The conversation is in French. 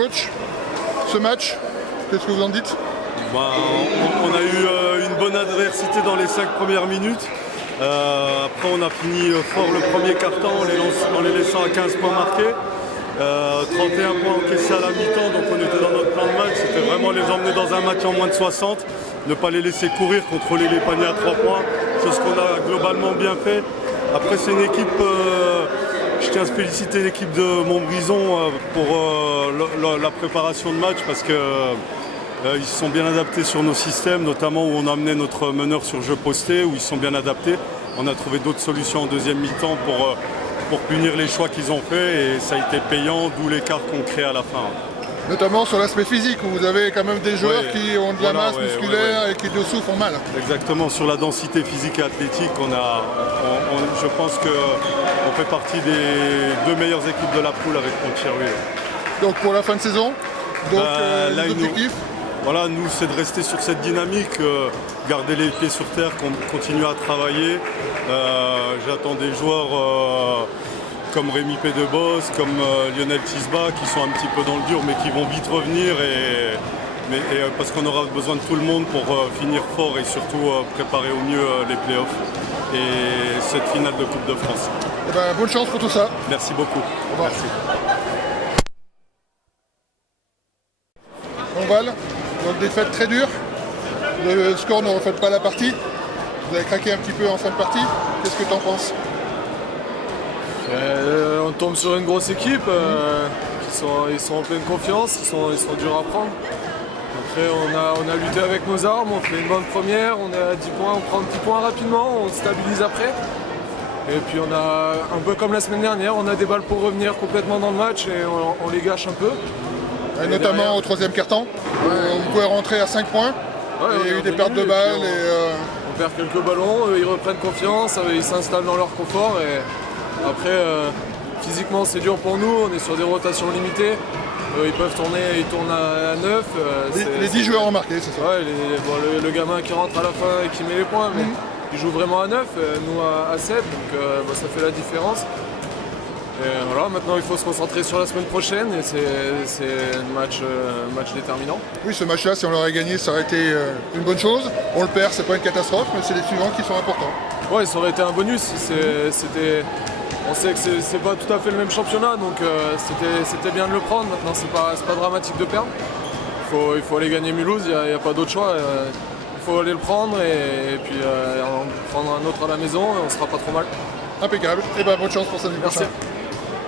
Coach, ce match, qu'est-ce que vous en dites? On a eu une bonne adversité dans les 5 premières minutes. Après on a fini fort le premier quart-temps en les laissant à 15 points marqués. 31 points encaissés à la mi-temps, donc on était dans notre plan de match. C'était vraiment les emmener dans un match en moins de 60, ne pas les laisser courir, contrôler les paniers à 3 points, chose qu'on a globalement bien fait. Après c'est une équipe, je tiens à féliciter l'équipe de Montbrison pour la préparation de match parce que ils se sont bien adaptés sur nos systèmes, notamment où on a amené notre meneur sur jeu posté, où ils se sont bien adaptés. On a trouvé d'autres solutions en deuxième mi-temps pour punir les choix qu'ils ont fait et ça a été payant, d'où l'écart qu'on crée à la fin. Notamment sur l'aspect physique, où vous avez quand même des joueurs qui ont de la masse musculaire et qui dessous font mal. Exactement, sur la densité physique et athlétique, je pense qu'on fait partie des 2 meilleures équipes de la poule avec Montcherville. Donc pour la fin de saison, les objectifs Voilà, nous, c'est de rester sur cette dynamique, garder les pieds sur terre, continuer à travailler. J'attends des joueurs comme Rémi Pédebos, comme Lionel Tisba, qui sont un petit peu dans le dur, mais qui vont vite revenir. Parce qu'on aura besoin de tout le monde pour finir fort et surtout préparer au mieux les playoffs et cette finale de Coupe de France. Bonne chance pour tout ça. Merci beaucoup. Au revoir. Merci. Val, donc défaite très dure. Le score ne reflète pas la partie. Vous avez craqué un petit peu en fin de partie. Qu'est-ce que tu en penses? On tombe sur une grosse équipe. Ils sont en pleine confiance, ils sont durs à prendre. Après, on a lutté avec nos armes, on fait une bonne première, on est à 10 points, on prend 10 points rapidement, on stabilise après. Et puis on a, un peu comme la semaine dernière, on a des balles pour revenir complètement dans le match et on les gâche un peu. Et notamment derrière, au troisième quart-temps, vous pouvez rentrer à 5 points. Il y a eu des pertes de balles. On perd quelques ballons, ils reprennent confiance, ils s'installent dans leur confort. Et après, physiquement c'est dur pour nous, on est sur des rotations limitées. Ils peuvent tourner, ils tournent à 9. Les 10 joueurs ont marqué, c'est ça? Ouais, le gamin qui rentre à la fin et qui met les points, mais il joue vraiment à 9, nous à 7, donc ça fait la différence. Et voilà, maintenant il faut se concentrer sur la semaine prochaine et c'est un match déterminant. Oui, ce match-là, si on l'aurait gagné, ça aurait été une bonne chose. On le perd, c'est pas une catastrophe, mais c'est les suivants qui sont importants. Ouais, ça aurait été un bonus. On sait que c'est pas tout à fait le même championnat, donc c'était bien de le prendre. Maintenant, c'est pas dramatique de perdre. Il faut aller gagner Mulhouse, il n'y a pas d'autre choix. Il faut aller le prendre et puis en prendre un autre à la maison et on sera pas trop mal. Impeccable. Et bonne chance pour samedi prochain. Merci.